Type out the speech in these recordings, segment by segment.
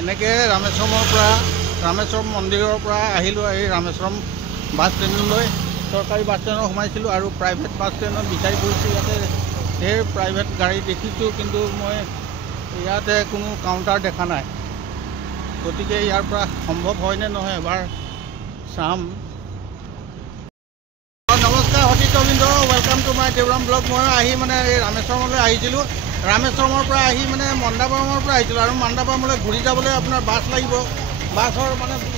এনেকৈ ৰামেশ্বৰম মন্দিৰৰ পৰা আহিলোঁ। এই ৰামেশ্বৰম বাছ ষ্টেণ্ডলৈ চৰকাৰী বাছ ষ্টেণ্ডত সোমাইছিলোঁ আৰু প্ৰাইভেট বাছ ষ্টেণ্ডত বিচাৰি ফুৰিছোঁ। ইয়াতে ঢেৰ প্ৰাইভেট গাড়ী দেখিছোঁ, কিন্তু মই ইয়াতে কোনো কাউণ্টাৰ দেখা নাই। গতিকে ইয়াৰ পৰা সম্ভৱ হয়নে নহয় এবাৰ চাম। নমস্কাৰ সতীৰ্থবৃন্দ, ৱেলকাম টু মাই দেউৰাম ব্লগ। মই আহি এই ৰামেশ্বৰমলৈ আহিছিলোঁ। ৰামেশ্বৰমৰ পৰা আহি মন্দাপাৰামৰ পৰা আহিছিলোঁ আৰু মন্দাপাৰামলৈ ঘূৰি যাবলৈ আপোনাৰ বাছ লাগিব। বাছৰ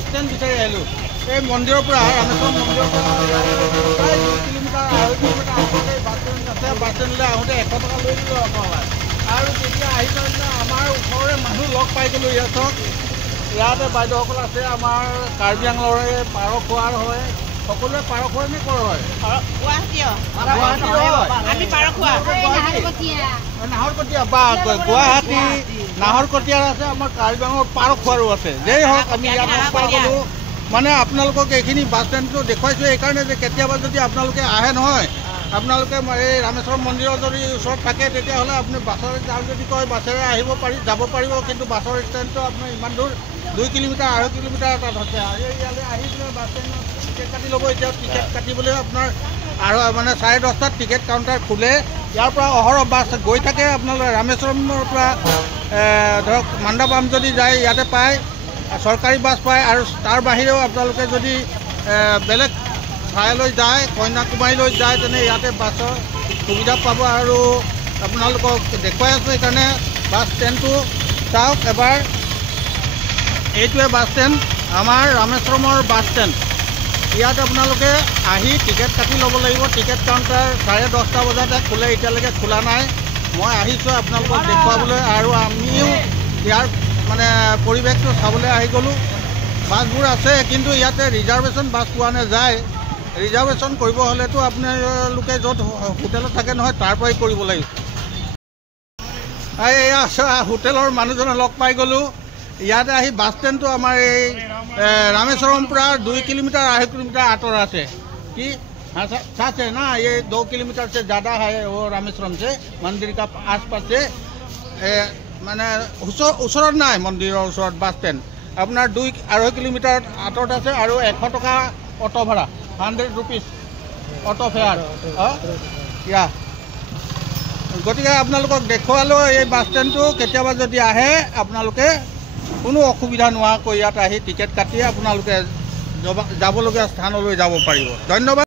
ষ্টেণ্ড বিচাৰি আহিলোঁ। এই মন্দিৰৰ পৰা ৰামেশ্বৰম মন্দিৰৰ পৰা প্ৰায় 2 কিলোমিটাৰ 2.5 কিলোমিটাৰ আগতে বাছ ষ্টেণ্ড আছে। বাছ ষ্টেণ্ডলৈ আহোঁতে 100 টকা লৈ দিলোঁ আপোনালোকে। আৰু তেতিয়া আহি পেলাই আমাৰ ওচৰৰে মানুহ লগ পাই গ'লোঁ। ইয়াতে বাইদেউসকল আছে। আমাৰ কাৰ্বি আংলৰে পাৰ খোৱাৰ হয়। সকলোৱে পাৰ খোৱাৰ নে ক'ৰ হয়? নাহৰকটীয়া বা গুৱাহাটী নাহৰকটীয়াৰ আছে, আমাৰ কাৰ্বি আংলৰ পাৰ খোৱাৰো আছে। যেই হওক আমি ইয়াত লগ পাই গ'লোঁ। আপোনালোকক এইখিনি বাছ ষ্টেণ্ডটো দেখুৱাইছোঁ এইকাৰণে যে কেতিয়াবা যদি আপোনালোকে আহে নহয়, আপোনালোকে এই ৰামেশ্বৰম মন্দিৰৰ যদি ওচৰত থাকে তেতিয়াহ'লে আপুনি বাছেৰে যাওঁ যদি কয় বাছেৰে যাব পাৰিব। কিন্তু বাছৰ ষ্টেণ্ডটো আপোনাৰ ইমান দূৰ 2 কিলোমিটাৰ 2.5 কিলোমিটাৰ তাত আছে। আৰু ইয়ালৈ আহি পেলাই বাছ ষ্টেণ্ডত টিকেট কাটি ল'ব। এতিয়া টিকেট কাটিবলৈ আপোনাৰ আৰু 10:30 টিকেট কাউণ্টাৰ খোলে। ইয়াৰ পৰা অহৰহ বাছ গৈ থাকে। আপোনালোকে ৰামেশ্বৰমৰ পৰা ধৰক মন্দাপাৰাম যদি যায় ইয়াতে পায়, চৰকাৰী বাছ পায়। আৰু তাৰ বাহিৰেও আপোনালোকে যদি বেলেগ ঠাইলৈ যায়, কন্যাকুমাৰীলৈ যায়, তেনে ইয়াতে বাছৰ সুবিধা পাব। আৰু আপোনালোকক দেখুৱাই আছোঁ সেইকাৰণে বাছ ষ্টেণ্ডটো চাওক এবাৰ। এইটোৱে বাছ ষ্টেণ্ড, আমাৰ ৰামেশ্বৰমৰ বাছ ষ্টেণ্ড। ইয়াত আপোনালোকে আহি টিকেট কাটি ল'ব লাগিব। টিকেট কাউণ্টাৰ 10:30 বজাতে খোলে, এতিয়ালৈকে খোলা নাই। মই আহিছোঁ আপোনালোকক দেখুৱাবলৈ আৰু আমিও ইয়াৰ পৰিৱেশটো চাবলৈ আহি গ'লোঁ। বাছবোৰ আছে, কিন্তু ইয়াতে ৰিজাৰ্ভেশ্যন বাছ পোৱা নাযায়। ৰিজাৰ্ভেশ্যন কৰিব হ'লেতো আপোনালোকে য'ত হোটেলত থাকে নহয় তাৰ পৰাই কৰিব লাগিব। এয়া হোটেলৰ মানুহজনে লগ পাই গ'লোঁ। ইয়াতে আহি বাছ ষ্টেণ্ডটো আমাৰ এই रामेश्वरम पर 2 किलोमीटर 2.5 किलोमीटर आतर है कि सच है ना। ये 2 किलोमीटर से ज़्यादा है वो रामेश्वरम से मंदिर का आसपास से माने ऊर ना मंदिर बस स्टैंड अपना 2.5 किलोमीटर आतर है और 100 टका ऑटो भाड़ा 100 रुपीज ऑटो फेयर या गति के आपलोक देखुवालो ये बस स्टैंड तो केतियाबा जदि आए आपलोके কোনো অসুবিধা নোহোৱাকৈ ইয়াত আহি টিকেট কাটি আপোনালোকে যাবলগীয়া স্থানলৈ যাব পাৰিব। ধন্যবাদ।